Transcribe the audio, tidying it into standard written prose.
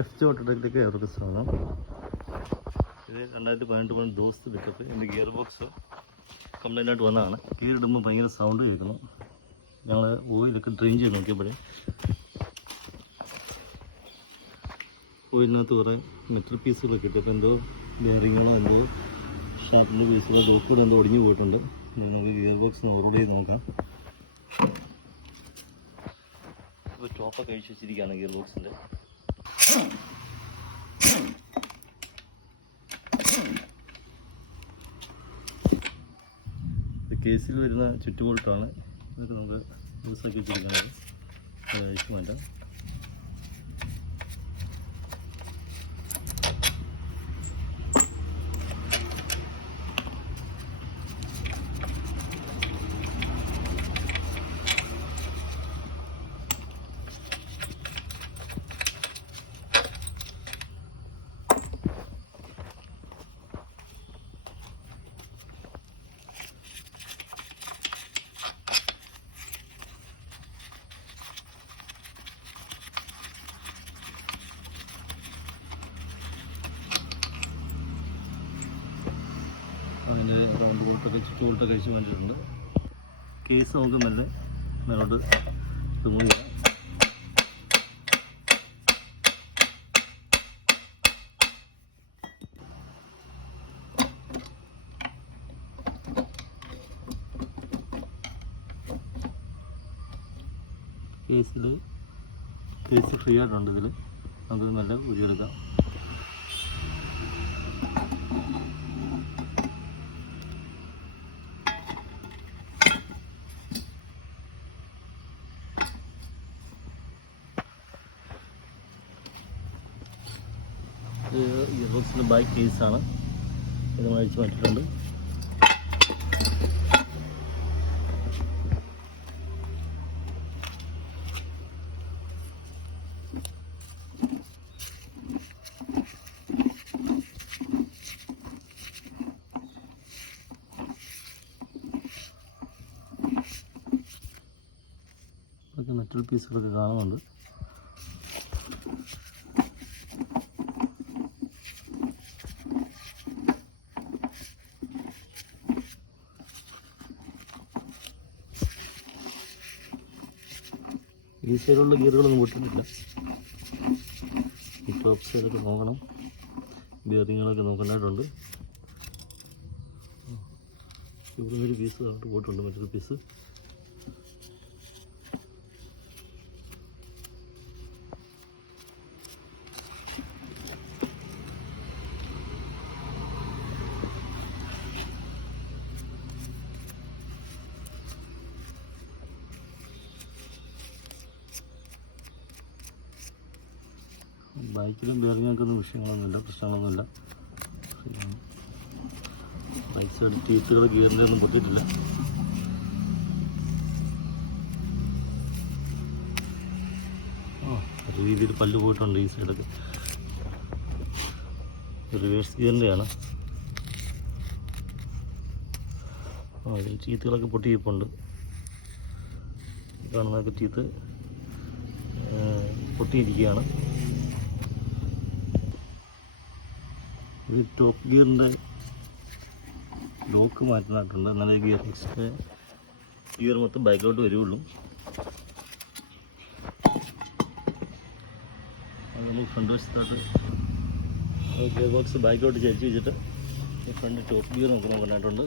F ഓട്ടോടെക്കിലേക്ക് അവർക്ക് സ്വാഗതം. ഇത് 2018 ദോസ്ത് പിക്കപ്പ്. എൻ്റെ ഗിയർ ബോക്സ് കംപ്ലൈൻ്റ് ആയിട്ട് വന്നതാണ്. ഗിയർ ഇടുമ്പോൾ ഭയങ്കര സൗണ്ട് കേൾക്കുന്നു. ഞങ്ങൾ ഓയിലൊക്കെ ഡ്രെയിൻ ചെയ്ത് നോക്കിയപ്പോഴേ ഓയിലിനകത്ത് കുറേ മെറ്റൽ പീസുകളൊക്കെ ഇട്ട്. ഇപ്പോൾ എന്തോ ബെയറിങ്ങുകളോ എന്തോ ഷാർട്ടിൻ്റെ പീസുകളോ ദോക്കൂടെ എന്തോ ഒടിഞ്ഞു പോയിട്ടുണ്ട്. നമുക്ക് ഗിയർ ബോക്സ് ഓവർലോഡ് ചെയ്ത് നോക്കാം. ഇപ്പോൾ ടോപ്പൊക്കെ അഴിച്ച് വെച്ചിരിക്കുകയാണ് ഗിയർ ബോക്സിൻ്റെ. കേസിൽ വരുന്ന ചുറ്റുബോൾട്ടാണ്. ഇതൊക്കെ നമുക്ക് ലൂസാക്കി വെച്ചിരിക്കുന്നത്. അഴിച്ച് മാറ്റാം. അതിൻ്റെ റൗണ്ട് ബോൾട്ടൊക്കെ ചുറ്റുബോൾട്ടൊക്കെ അഴിച്ച് മാറ്റിയിട്ടുണ്ട്. കേസ് നമുക്ക് മെല്ലെ മേലോട്ട് റിമൂവ് ചെയ്യാം. കേസ് ഫ്രീ ആയിട്ടുണ്ട്. ഇതിൽ നമുക്ക് നല്ല ഊരിയെടുക്കാം. ഗിയർ ബോക്സിൻ്റെ ബാക്ക് കേസാണ്. ഇത് നമ്മൾ അഴിച്ച് മാറ്റിയിട്ടുണ്ട്. ഇതൊക്കെ മെറ്റൽ പീസുകളൊക്കെ കാണുന്നുണ്ട്. ഈ സൈഡിലുള്ള ഗിയറുകളൊന്നും വിട്ടിട്ടില്ല. ഈ ടോപ്പ് സൈഡൊക്കെ നോക്കണം. ബിയറിങ്ങുകളൊക്കെ നോക്കേണ്ടതായിട്ടുണ്ട്. ഇവിടെ ഒരു പീസ് കണ്ടിട്ട് പോയിട്ടുണ്ട്, മറ്റൊരു പീസ്. ബൈക്കിലും ബെയറിങ്ങൊന്നും വിഷയങ്ങളൊന്നുമില്ല, പ്രശ്നങ്ങളൊന്നുമില്ല. ബൈക്ക് സൈഡ് ടീത്തുകൾ ഗിയറിൻ്റെ ഒന്നും പൊട്ടിയിട്ടില്ല. ഒരു രീതിയിൽ പല്ല് പോയിട്ടുണ്ട്. ഈ സൈഡൊക്കെ റിവേഴ്സ് ഗിയറിൻ്റെയാണ്. ഇതിൽ ടീത്തുകളൊക്കെ പൊട്ടിയിപ്പുണ്ട്. കാണുന്നതൊക്കെ ടീത്ത് പൊട്ടിയിരിക്കുകയാണ്. ഇത് ടോപ്പ് ഗിയറിൻ്റെ ലോക്ക് മാറ്റാനായിട്ടുണ്ട്. എന്നാലേ ഗിയർ എക്സ്ട്രാ ഗിയർ മൊത്തം ബാക്കിലോട്ട് വരുള്ളൂ. അത് നമ്മൾ ഫ്രണ്ട് വശത്തോട്ട് ഗിയർ ബോക്സ് ബാക്കിലോട്ട് ചരിച്ച് വെച്ചിട്ട് ഫ്രണ്ട് ടോപ്പ് ഗിയർ നമുക്ക് നോക്കാനായിട്ടുണ്ട്.